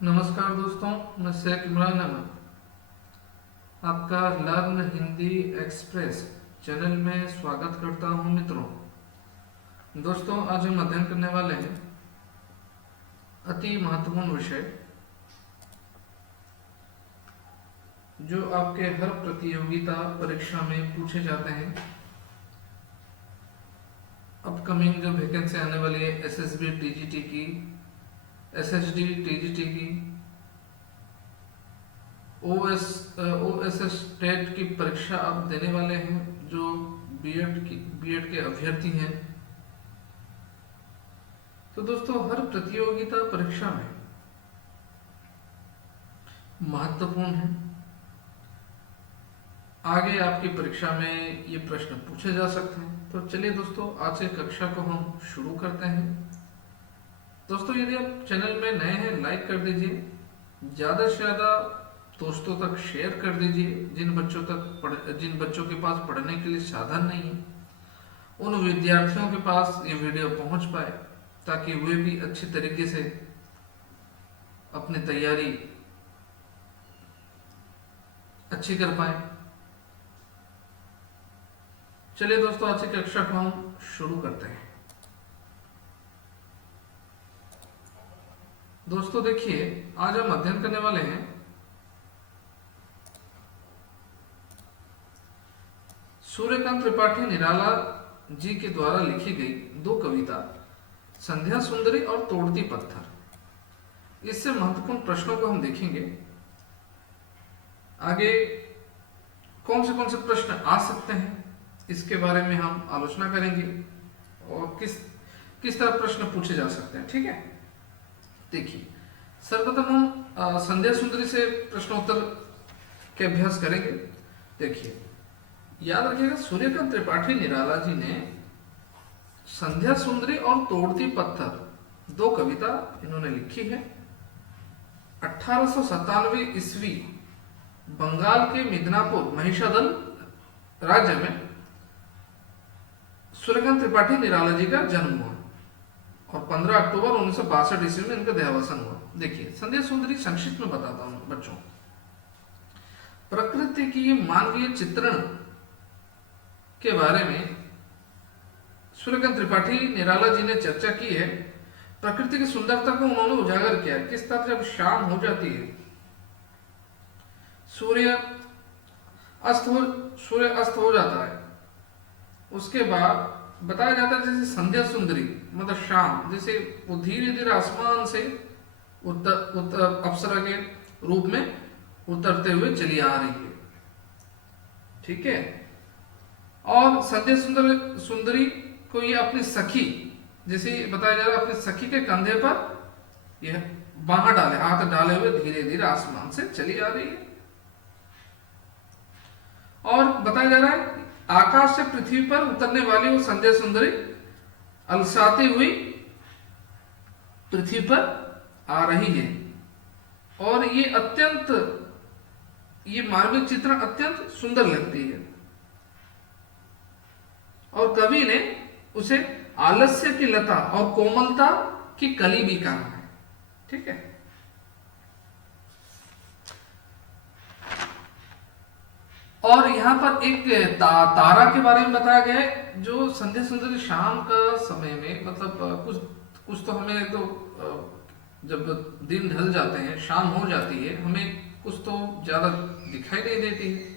नमस्कार दोस्तों, मैं शेख इमरान अहमद आपका लर्न हिंदी एक्सप्रेस चैनल में स्वागत करता हूं। दोस्तों, आज हम अध्ययन करने वाले हैं अति महत्वपूर्ण विषय जो आपके हर प्रतियोगिता परीक्षा में पूछे जाते हैं। अपकमिंग जो वैकेंसी आने वाली है एसएसबी टीजीटी की, एसएसडी टीजीटी की, ओएसएस टेट की परीक्षा आप देने वाले हैं जो बीएड के अभ्यर्थी हैं। तो दोस्तों, हर प्रतियोगिता परीक्षा में महत्वपूर्ण है। आगे आपकी परीक्षा में ये प्रश्न पूछे जा सकते हैं। तो चलिए दोस्तों, आज की कक्षा को हम शुरू करते हैं। दोस्तों, यदि आप चैनल में नए हैं, लाइक कर दीजिए, ज़्यादा से ज़्यादा दोस्तों तक शेयर कर दीजिए। जिन बच्चों के पास पढ़ने के लिए साधन नहीं है, उन विद्यार्थियों के पास ये वीडियो पहुंच पाए, ताकि वे भी अच्छी तरीके से अपनी तैयारी अच्छी कर पाए। चलिए दोस्तों, आज की कक्षा को हम शुरू करते हैं। दोस्तों देखिए, आज हम अध्ययन करने वाले हैं सूर्यकांत त्रिपाठी निराला जी के द्वारा लिखी गई दो कविता संध्या सुंदरी और तोड़ती पत्थर। इससे महत्वपूर्ण प्रश्नों को हम देखेंगे। आगे कौन से प्रश्न आ सकते हैं, इसके बारे में हम आलोचना करेंगे और किस तरह प्रश्न पूछे जा सकते हैं। ठीक है, देखिए, सर्वप्रथम हम संध्या सुंदरी से प्रश्नोत्तर के अभ्यास करेंगे। देखिए, याद रखिएगा, सूर्यकांत त्रिपाठी निराला जी ने संध्या सुंदरी और तोड़ती पत्थर दो कविता इन्होंने लिखी है। 1897 ईस्वी बंगाल के मिदनापुर महिषादल राज्य में सूर्यकांत त्रिपाठी निराला जी का जन्म हुआ और 15 अक्टूबर 1962 ईस्वी में इनका देहावसान हुआ। देखिए, संध्या सुंदरी संक्षिप्त में बताता हूं बच्चों। प्रकृति की मानवीय चित्रण के बारे में सूर्यकांत त्रिपाठी निराला जी ने चर्चा की है। प्रकृति की सुंदरता को उन्होंने उजागर किया। किस तरह जब शाम हो जाती है, सूर्य अस्त हो जाता है, उसके बाद बताया जाता है जैसे संध्या सुंदरी मतलब शाम, जैसे वो धीरे धीरे आसमान से अप्सरा के रूप में उतरते हुए चली आ रही है। ठीक है, और संध्या सुंदरी को ये अपनी सखी, जैसे बताया जा रहा है, अपनी सखी के कंधे पर यह हाथ डाले हुए धीरे धीरे आसमान से चली आ रही है। और बताया जा रहा है आकाश से पृथ्वी पर उतरने वाली वो संध्या सुंदरी अलसाती हुई पृथ्वी पर आ रही है। और ये मार्मिक चित्रण अत्यंत सुंदर लगती है। और कवि ने उसे आलस्य की लता और कोमलता की कली भी कहा है। ठीक है, और यहां पर एक तारा के बारे में बताया गया है, जो संध्या सुंदरी शाम का समय में, मतलब कुछ तो हमें तो जब दिन ढल जाते हैं, शाम हो जाती है, हमें कुछ तो ज्यादा दिखाई नहीं देती है।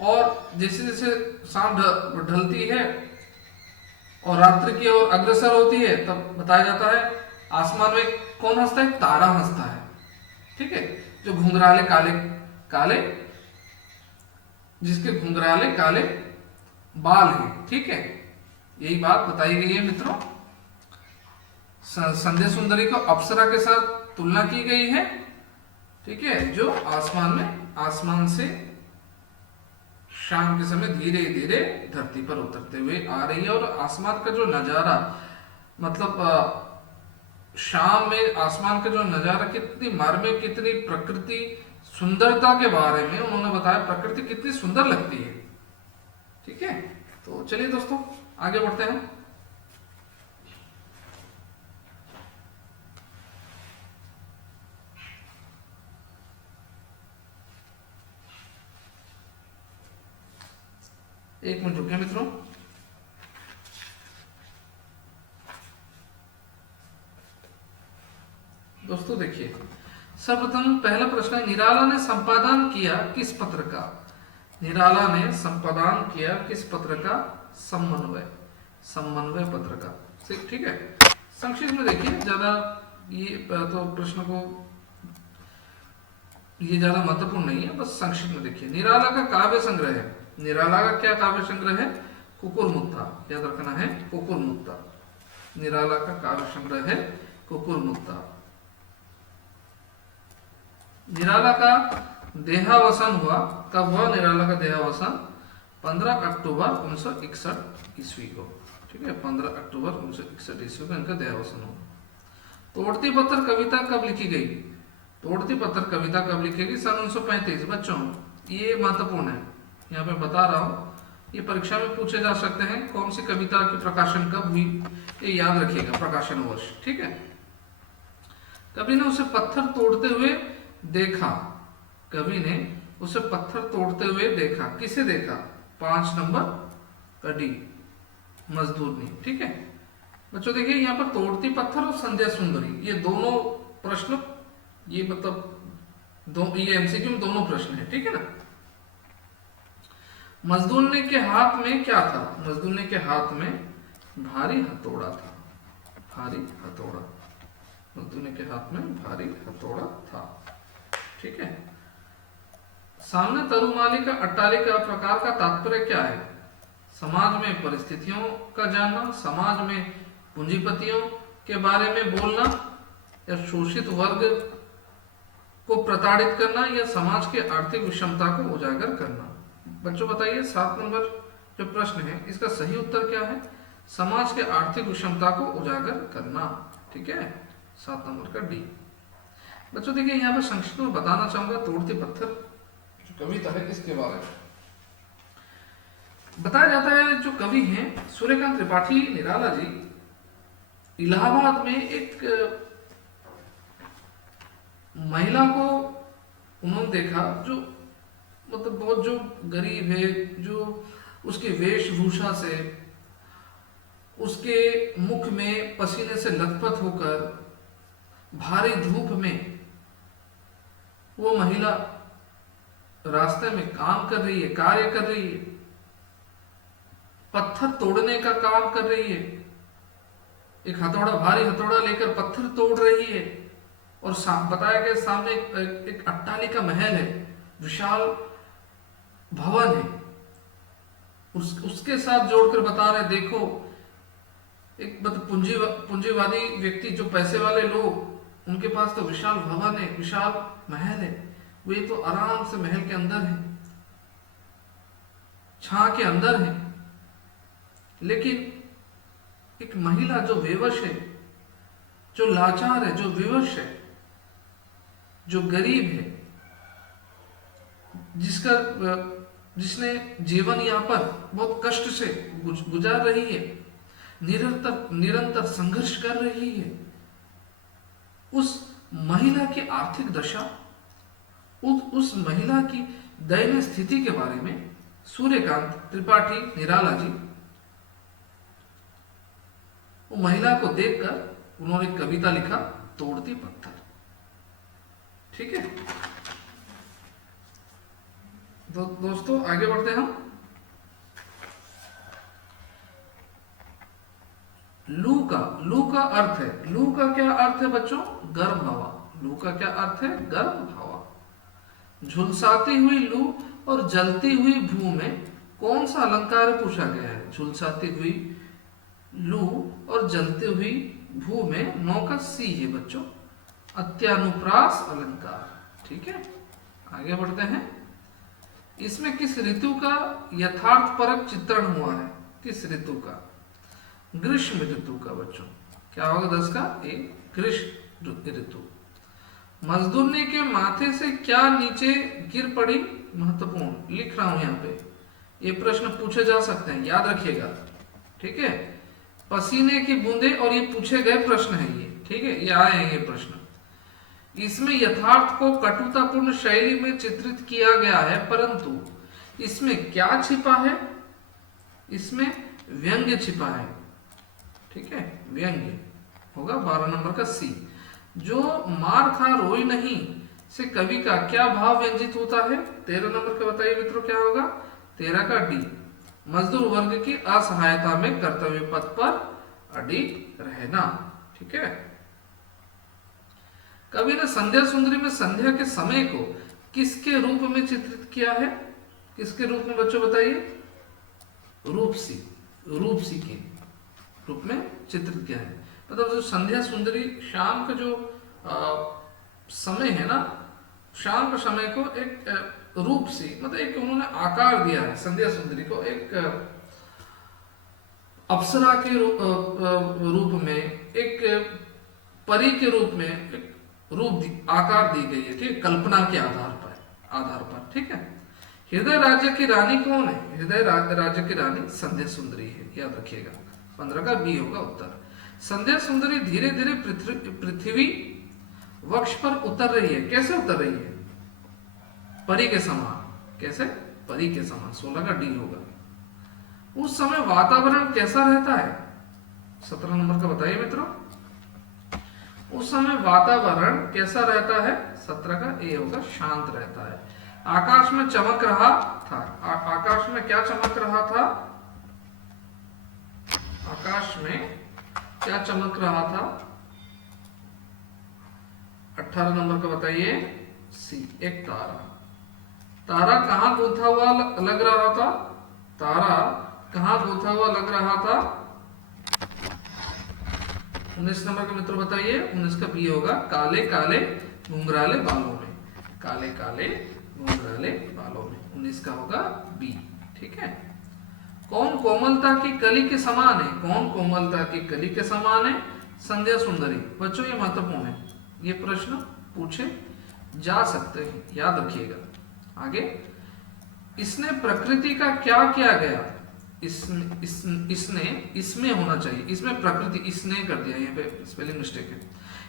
और जैसे जैसे शाम ढलती है और रात्रि की ओर अग्रसर होती है, तब बताया जाता है आसमान में कौन हंसता है? तारा हंसता है। ठीक है, जो घुंघराले काले काले, जिसके घुंघराले काले बाल हैं। ठीक है, यही बात बताई गई है मित्रों। संध्या सुंदरी को अप्सरा के साथ तुलना की गई है। ठीक है, जो आसमान से शाम के समय धीरे धीरे धरती पर उतरते हुए आ रही है। और आसमान का जो नजारा, मतलब शाम में आसमान का जो नजारा, कितनी मार्मिक, कितनी प्रकृति सुंदरता के बारे में उन्होंने बताया, प्रकृति कितनी सुंदर लगती है। ठीक है, तो चलिए दोस्तों, आगे बढ़ते हैं। एक मिनट रुकिए मित्रों। दोस्तों देखिए, सर्वप्रथम पहला प्रश्न है, निराला ने संपादन किया किस पत्र का? निराला ने संपादन किया किस पत्र का? समन्वय, समन्वय पत्र का। ठीक है, संक्षिप्त में देखिए, ज्यादा ये तो प्रश्न को ये ज्यादा महत्वपूर्ण नहीं है, बस संक्षिप्त में देखिए। निराला का काव्य संग्रह है, निराला का क्या काव्य संग्रह है? कुकुरमुत्ता, याद रखना है, कुकुरमुत्ता। निराला का काव्य संग्रह है कुकुरमुत्ता। निराला का देहावसान हुआ, कब हुआ निराला का देहावसान? 15 अक्टूबर 1961 ईस्वी को। ठीक है, 15 अक्टूबर 1961 ईस्वी को इनका देहावसान हुआ। तोड़ती पत्थर कविता कब लिखी गई? तोड़ती पत्थर कविता कब लिखी गई? सन 1935। बच्चों ये महत्वपूर्ण है, यहाँ पे बता रहा हूँ, ये परीक्षा में पूछे जा सकते हैं, कौन सी कविता की प्रकाशन कब हुई, ये याद रखिएगा, प्रकाशन वर्ष। ठीक है, कवि ने उसे पत्थर तोड़ते हुए देखा, कवि ने उसे पत्थर तोड़ते हुए देखा। किसे देखा? 5 नंबर का डी, मजदूरनी। ठीक है बच्चों, देखिए यहाँ पर तोड़ती पत्थर और संध्या सुंदरी, ये दोनों प्रश्न, ये मतलब ये एमसीक्यू में दोनों प्रश्न है। ठीक है ना। मजदूरनी के हाथ में क्या था? मजदूरनी के हाथ में भारी हथौड़ा था, भारी हथौड़ा। मजदूरनी के हाथ में भारी हथौड़ा था। ठीक है, सामने तरुमाली का अट्टालिका प्रकार का तात्पर्य क्या है? समाज में परिस्थितियों का जानना, समाज में पूंजीपतियों के बारे में बोलना, या शोषित वर्ग को प्रताड़ित करना, या समाज के आर्थिक विषमता को उजागर करना। बच्चों बताइए, 7 नंबर जो प्रश्न है इसका सही उत्तर क्या है? समाज के आर्थिक विषमता को उजागर करना। ठीक है, 7 नंबर का डी। बच्चों देखिए, यहाँ पर संक्षिप्त में बताना चाहूंगा, तोड़ती पत्थर जो कविता है इसके बारे में बताया जाता है। जो कवि हैं सूर्यकांत त्रिपाठी निराला जी, इलाहाबाद में एक महिला को उन्होंने देखा, जो मतलब बहुत जो गरीब है, जो उसकी वेशभूषा से, उसके मुख में पसीने से लथपथ होकर भारी धूप में वो महिला रास्ते में काम कर रही है, कार्य कर रही है, पत्थर तोड़ने का काम कर रही है। एक हथौड़ा, भारी हथौड़ा लेकर पत्थर तोड़ रही है। और बताया गया सामने एक अट्टालिका महल है, विशाल भवन है, उसके साथ जोड़कर बता रहे, देखो एक मतलब पूंजीवादी व्यक्ति, जो पैसे वाले लोग, उनके पास तो विशाल भवन है, विशाल महल है, वे तो आराम से महल के अंदर है, छां के अंदर है। लेकिन एक महिला जो बेवश है, जो लाचार है, जो विवश है, जो गरीब है, जिसने जीवन यापन बहुत कष्ट से गुजार रही है, निरंतर संघर्ष कर रही है, उस महिला की आर्थिक दशा, उस महिला की दयनीय स्थिति के बारे में सूर्यकांत त्रिपाठी निराला जी, वो महिला को देखकर उन्होंने कविता लिखा, तोड़ती पत्थर। ठीक है दोस्तों, आगे बढ़ते हैं हम। लू का अर्थ है, लू का क्या अर्थ है बच्चों? गर्म हवा। लू का क्या अर्थ है? गर्म हवा। झुलसाती हुई लू और जलती हुई भू में कौन सा अलंकार पूछा गया है? झुलसाती हुई लू और जलती हुई भू में 9 का सी है बच्चों, अत्यानुप्रास अलंकार। ठीक है, आगे बढ़ते हैं। इसमें किस ऋतु का यथार्थपरक चित्रण हुआ है? किस ऋतु का? ग्रीष्म ऋतु का। बच्चों क्या होगा 10 का? एक ग्रीष्म ऋतु। मजदूरनी के माथे से क्या नीचे गिर पड़ी? महत्वपूर्ण लिख रहा हूं यहाँ पे, ये प्रश्न पूछे जा सकते हैं, याद रखिएगा। ठीक है, पसीने की बूंदे, और ये पूछे गए प्रश्न है ये। ठीक है, ये आए हैं ये प्रश्न। इसमें यथार्थ को कटुतापूर्ण शैली में चित्रित किया गया है, परंतु इसमें क्या छिपा है? इसमें व्यंग्य छिपा है, ठीक है, व्यंग्य होगा 12 नंबर का सी। जो मार खा रोई नहीं से कवि का क्या भाव व्यंजित होता है? 13 नंबर का बताइए मित्रों क्या होगा? 13 का डी, मजदूर वर्ग की असहायता में कर्तव्य पथ पर अडिग रहना, ठीक है। कवि ने संध्या सुंदरी में संध्या के समय को किसके रूप में चित्रित किया है? किसके रूप में बच्चों बताइए? रूपसी, रूपसी के रूप में चित्रित किया है। मतलब जो संध्या सुंदरी शाम का जो समय है ना, शाम के समय को एक रूप सी, मतलब एक उन्होंने आकार दिया है संध्या सुंदरी को, एक अप्सरा के रूप में, एक परी के रूप में एक आकार दी गई है, ठीक, कल्पना के आधार पर, ठीक है। हृदय राज्य की रानी कौन है? हृदय राज्य की रानी संध्या सुंदरी है, याद रखिएगा। 15 का बी होगा उत्तर। संध्या सुंदरी धीरे धीरे पृथ्वी वक्ष पर उतर रही है, कैसे उतर रही है? परी के समान, कैसे? परी के समान, 16 का डी होगा। उस समय वातावरण कैसा रहता है? 17 नंबर का बताइए मित्रों। उस समय वातावरण कैसा रहता है? 17 का ए होगा, शांत रहता है। आकाश में चमक रहा था, आकाश में क्या चमक रहा था? आकाश में क्या चमक रहा था? 18 नंबर का बताइए सी, एक तारा। तारा कहां गूंथा हुआ लग रहा था? तारा कहां गूंथा हुआ लग रहा था? 19 नंबर का मित्र बताइए। 19 का बी होगा, काले काले घुंघराले बालों में, काले काले घुंघराले बालों में, 19 का होगा बी, ठीक है। कौन कोमलता की कली के समान है? कौन कोमलता की कली के समान है? संध्या सुंदरी। बच्चों ये महत्वपूर्ण है, ये प्रश्न पूछे जा सकते हैं, याद रखिएगा। आगे, इसने प्रकृति का क्या किया गया? इसने, इसमें होना चाहिए, इसमें प्रकृति, इसने कर दिया, यहाँ पे स्पेलिंग मिस्टेक है।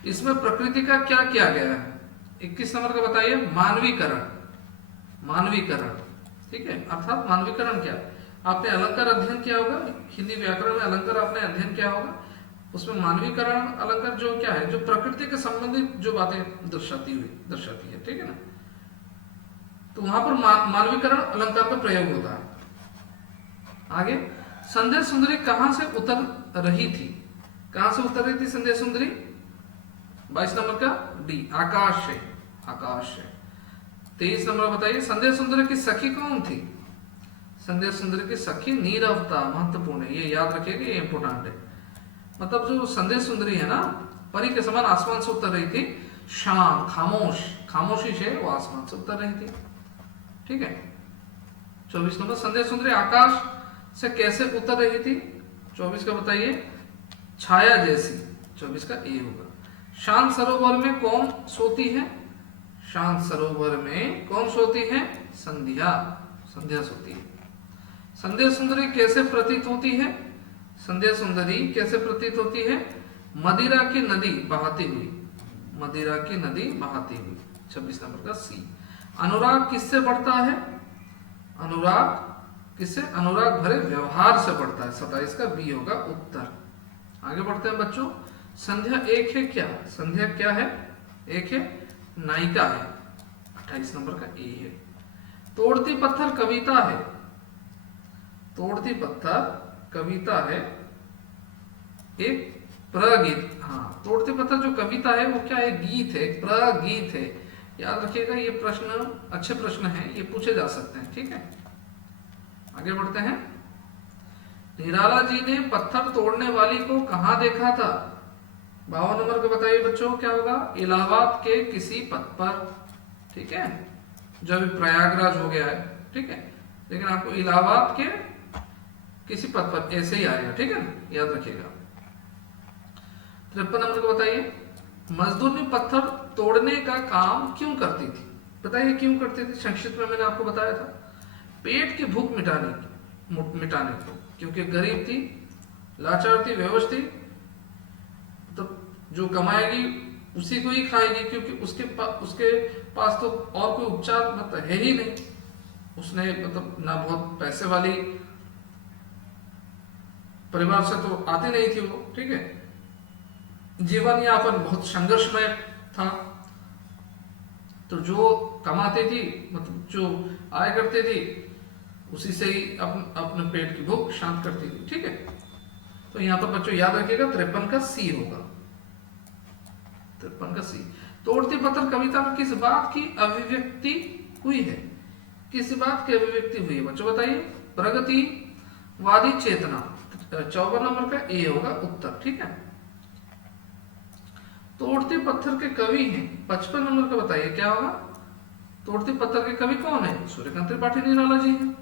इसमें प्रकृति का क्या किया गया है? 21 नंबर का बताइए, मानवीकरण, मानवीकरण, ठीक है। अर्थात मानवीकरण क्या है? आपने अलंकार अध्ययन किया होगा, हिंदी व्याकरण में अलंकार आपने अध्ययन किया होगा, उसमें मानवीकरण अलंकार जो क्या है? जो प्रकृति के संबंधित जो बातें दर्शाती है, ठीक है ना। तो वहां पर मानवीकरण अलंकार का प्रयोग होता है। आगे, संध्या सुंदरी कहां से उतर रही थी? कहां से उतर रही थी संध्या सुंदरी? 22 नंबर का डी, आकाश से, आकाश से। 23 नंबर बताइए, संध्या सुंदरी की सखी कौन थी? संध्या सुंदरी की सखी नीरवता, महत्वपूर्ण है, ये याद रखिएगा, ये इंपोर्टेंट है। मतलब जो संध्या सुंदरी है ना, परी के समान आसमान से उतर रही थी, शांत, खामोश, खामोशी से वो आसमान से उतर रही थी, ठीक है। 24 नंबर, संध्या सुंदरी आकाश से कैसे उतर रही थी? 24 का बताइए, छाया जैसी, 24 का ए होगा। शांत सरोवर में कौन सोती है? शांत सरोवर में कौन सोती है? संध्या, संध्या सोती है। संध्या सुंदरी कैसे प्रतीत होती है? संध्या सुंदरी कैसे प्रतीत होती है? मदिरा की नदी बहाती हुई, मदिरा की नदी बहाती हुई, 26 नंबर का सी। अनुराग किससे बढ़ता है? अनुराग किससे? अनुराग भरे व्यवहार से बढ़ता है, 27 का बी होगा उत्तर। आगे बढ़ते हैं बच्चों। संध्या एक है क्या? संध्या क्या है? एक है, नायिका है, 28 नंबर का ए है। तोड़ती पत्थर कविता है, तोड़ती पत्थर कविता है, एक प्रगीत, हाँ, तोड़ती पत्थर जो कविता है वो क्या है? गीत है, प्रगीत है, याद रखिएगा। ये प्रश्न अच्छे प्रश्न हैं, ये पूछे जा सकते हैं, ठीक है। आगे बढ़ते हैं। निराला जी ने पत्थर तोड़ने वाली को कहां देखा था? 52 नंबर का बताइए बच्चों, क्या होगा? इलाहाबाद के किसी पथ पर, ठीक है, जो अभी प्रयागराज हो गया है, ठीक है, लेकिन आपको इलाहाबाद के किसी पथ पर ऐसे ही आएगा, ठीक है ना, याद रखिएगा। 53 नंबर को बताइए, मजदूरनी पत्थर तोड़ने का काम क्यों करती थी? बताइए क्यों करती थी? संक्षिप्त में मैंने आपको बताया था, पेट की भूख मिटाने को, क्योंकि गरीब थी, लाचार थी, बेहोश थी, तो जो कमाएगी उसी को ही खाएगी, क्योंकि उसके पास तो और कोई उपचार मतलब है ही नहीं। उसने मतलब ना बहुत पैसे वाली परिवार से तो आती नहीं थी वो, ठीक है। जीवन यापन बहुत संघर्षमय था, तो जो कमाती थी, मतलब जो आय करती थी, उसी से ही अपने पेट की भूख शांत करती थी, ठीक है। तो यहाँ पर बच्चों याद रखिएगा 53 का सी होगा, 53 का सी। तोड़ती पत्थर कविता में किस बात की अभिव्यक्ति हुई है? किस बात की अभिव्यक्ति हुई है बच्चों बताइए? प्रगतिवादी चेतना, 54 नंबर का ए होगा उत्तर, ठीक है। तोड़ते पत्थर के कवि हैं, 55 नंबर का बताइए क्या होगा? तोड़ते पत्थर के कवि कौन है? सूर्यकांत त्रिपाठी निराला जी हैं।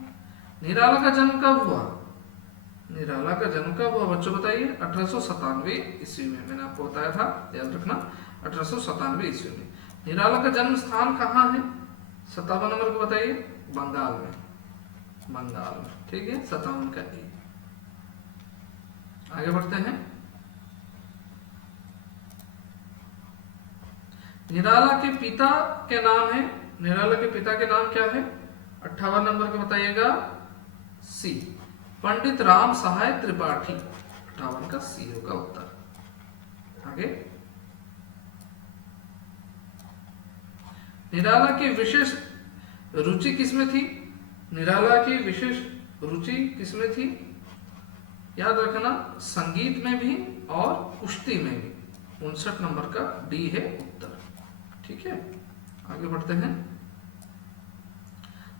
निराला का जन्म कब हुआ? निराला का जन्म कब हुआ बच्चों बताइए? 1897 ईस्वी में, मैंने आपको बताया था, याद रखना, 1897 ईस्वी में। निराला का जन्म स्थान कहाँ है? 57 नंबर का बताइए। बंगाल में, बंगाल में, ठीक है, 57 का ए। आगे बढ़ते हैं। निराला के पिता के नाम है, निराला के पिता के नाम क्या है? 58 नंबर का बताइएगा सी, पंडित राम सहाय त्रिपाठी, 58 का सी होगा उत्तर। आगे, निराला की विशेष रुचि किसमें थी? निराला की विशेष रुचि किसमें थी? याद रखना, संगीत में भी और कुश्ती में भी। 59 नंबर का डी है उत्तर, ठीक है। आगे बढ़ते हैं।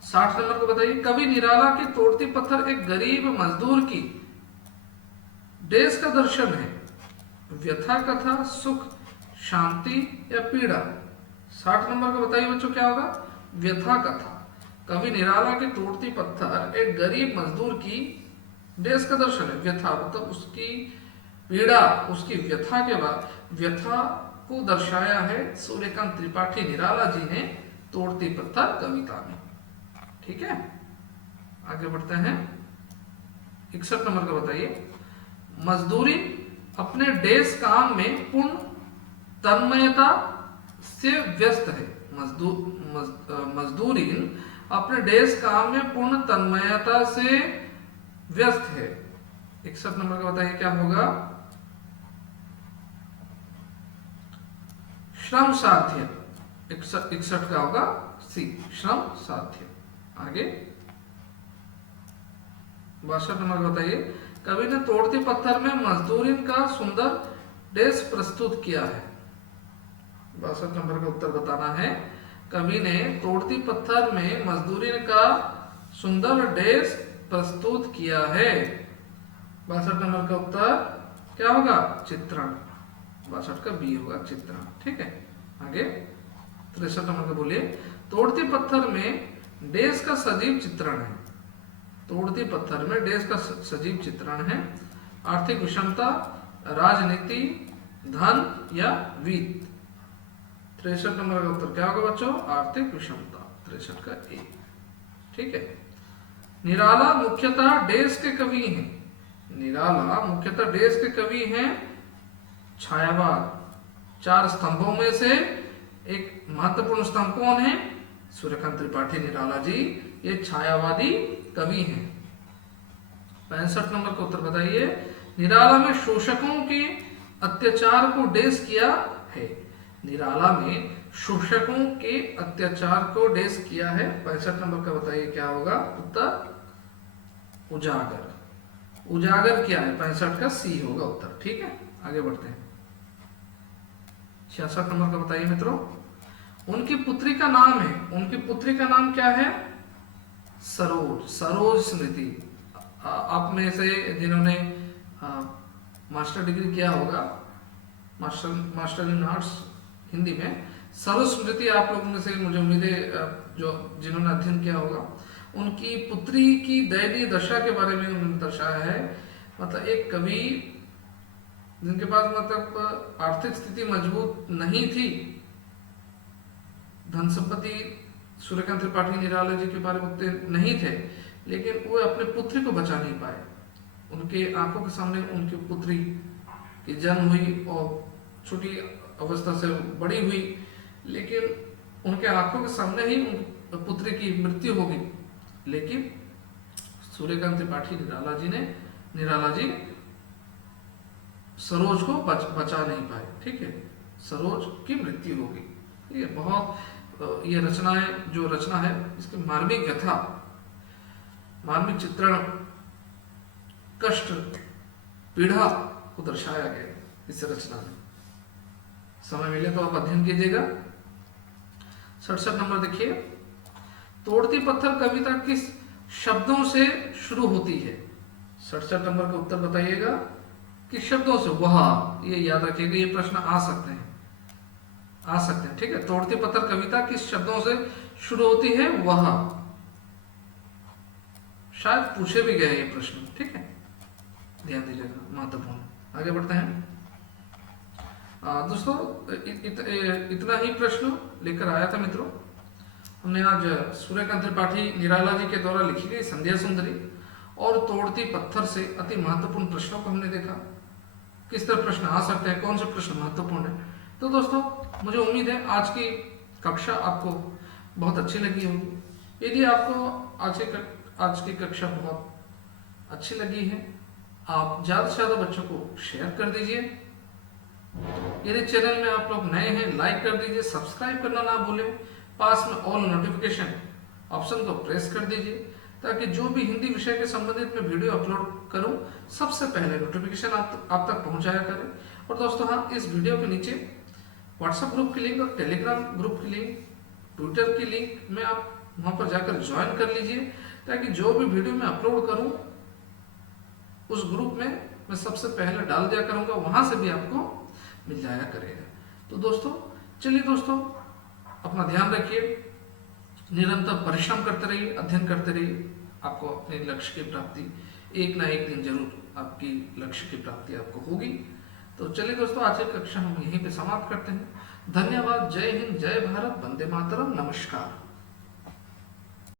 60 नंबर को बताइए, कवि निराला के तोड़ती पत्थर एक गरीब मजदूर की देश का दर्शन है, व्यथा कथा, सुख, शांति या पीड़ा? 60 नंबर को बताइए बच्चों क्या होगा? व्यथा कथा। कवि निराला के तोड़ती पत्थर एक गरीब मजदूर की देश का दर्शन है, व्यथा मतलब उसकी पीड़ा, उसकी व्यथा के बाद व्यथा को दर्शाया है सूर्यकांत त्रिपाठी निराला जी ने तोड़ती पत्थर कविता में, ठीक है। आगे बढ़ते हैं। 61 नंबर का बताइए, मजदूरी अपने देश काम में पूर्ण तन्मयता से व्यस्त है। मजदूरी अपने देश काम में पूर्ण तन्मयता से व्यस्त है। 61 नंबर का बताइए क्या होगा? श्रम साध्य, 61 का होगा सी, श्रम साध्य। आगे 62 नंबर का बताइए, कवि ने तोड़ती पत्थर में मजदूरी का सुंदर देश प्रस्तुत किया है। 62 नंबर का उत्तर बताना है। कवि ने तोड़ती पत्थर में मजदूरी का सुंदर देश प्रस्तुत किया है। 62 नंबर का उत्तर क्या होगा? चित्रण, 62 का बी होगा चित्रण, ठीक है। आगे 63 नंबर का बोलिए, तोड़ती पत्थर में देश का सजीव चित्रण है। तोड़ती पत्थर में देश का सजीव चित्रण है। आर्थिक विषमता, राजनीति, धन या वित्त? 63 नंबर का उत्तर क्या होगा बच्चों? आर्थिक विषमता, 63 का ए, ठीक है। निराला मुख्यतः देश के कवि हैं। निराला मुख्यतः देश के कवि हैं छायावाद, 4 स्तंभों में से एक महत्वपूर्ण स्तंभ कौन है? सूर्यकांत त्रिपाठी निराला जी, ये छायावादी कवि हैं। 65 नंबर का उत्तर बताइए, निराला में शोषकों के अत्याचार को देश किया है। निराला में शोषकों के अत्याचार को देश किया है। 65 नंबर का बताइए क्या होगा उत्तर? उजागर, उजागर क्या है? 65 का सी होगा उत्तर, ठीक है। आगे बढ़ते हैं। 66 नंबर का बताइए मित्रों, उनकी पुत्री का नाम है, उनकी पुत्री का नाम क्या है? सरोज, सरोज स्मृति। आप में से जिन्होंने मास्टर डिग्री किया होगा, मास्टर इन आर्ट्स हिंदी में, सरोज स्मृति आप लोगों में से मुझे उम्मीद है जो जिन्होंने अध्ययन किया होगा, उनकी पुत्री की दयनीय दशा के बारे में उन्होंने दर्शाया है। मतलब एक कवि जिनके पास मतलब आर्थिक स्थिति मजबूत नहीं थी, धन संपत्ति सूर्यकांत त्रिपाठी निराला जी के बारे में उतने नहीं थे, लेकिन वो अपने पुत्री को बचा नहीं पाए। उनके आंखों के सामने उनकी पुत्री की जन्म हुई और छोटी अवस्था से बड़ी हुई, लेकिन उनके आंखों के सामने ही उन पुत्री की मृत्यु हो गई। लेकिन सूर्यकांत त्रिपाठी निराला जी सरोज को बचा नहीं पाए, ठीक है, सरोज की मृत्यु होगी। ये बहुत ये रचनाएं जो रचना है इसकी मानविक व्यथा, मानविक चित्रण, कष्ट, पीड़ा को दर्शाया गया है इस रचना में। समय मिले तो आप अध्ययन कीजिएगा। 67 नंबर देखिए, तोड़ती पत्थर कविता किस शब्दों से शुरू होती है? 67 नंबर का उत्तर बताइएगा। किस शब्दों से? वह, ये याद रखिएगा, ये प्रश्न आ सकते हैं, ठीक है। तोड़ती पत्थर कविता किस शब्दों से शुरू होती है? वह। शायद पूछे भी गए ये प्रश्न, ठीक है, ध्यान दीजिएगा, महत्वपूर्ण। आगे बढ़ते हैं। दोस्तों इतना ही प्रश्न लेकर आया था मित्रों। हमने आज सूर्यकांत त्रिपाठी निराला जी के द्वारा लिखी गई संध्या सुंदरी और तोड़ती पत्थर से अति महत्वपूर्ण प्रश्नों को हमने देखा। किस तरह प्रश्न आ सकते हैं, कौन से प्रश्न महत्वपूर्ण है। तो दोस्तों मुझे उम्मीद है आज की कक्षा आपको बहुत अच्छी लगी होगी। यदि आपको आज की कक्षा बहुत अच्छी लगी है, आप ज़्यादा से ज़्यादा बच्चों को शेयर कर दीजिए। यदि चैनल में आप लोग नए हैं, लाइक कर दीजिए, सब्सक्राइब करना ना भूलें, पास में ऑल नोटिफिकेशन ऑप्शन को प्रेस कर दीजिए, ताकि जो भी हिंदी विषय के संबंधित मैं वीडियो अपलोड करूं सबसे पहले नोटिफिकेशन आप तक पहुंचाया करें। और दोस्तों हाँ, इस वीडियो के नीचे व्हाट्सएप ग्रुप की लिंक और टेलीग्राम ग्रुप की लिंक, ट्विटर की लिंक में आप वहां पर जाकर ज्वाइन कर लीजिए, ताकि जो भी वीडियो मैं अपलोड करूं उस ग्रुप में मैं सबसे पहले डाल दिया करूंगा, वहां से भी आपको मिल जाया करेगा। तो दोस्तों चलिए दोस्तों, अपना ध्यान रखिए, निरंतर परिश्रम करते रहिए, अध्ययन करते रहिए, आपको अपने लक्ष्य की प्राप्ति एक ना एक दिन जरूर आपकी लक्ष्य की प्राप्ति आपको होगी। तो चलिए दोस्तों, आज की कक्षा हम यहीं पे समाप्त करते हैं। धन्यवाद। जय हिंद, जय भारत, वंदे मातरम, नमस्कार।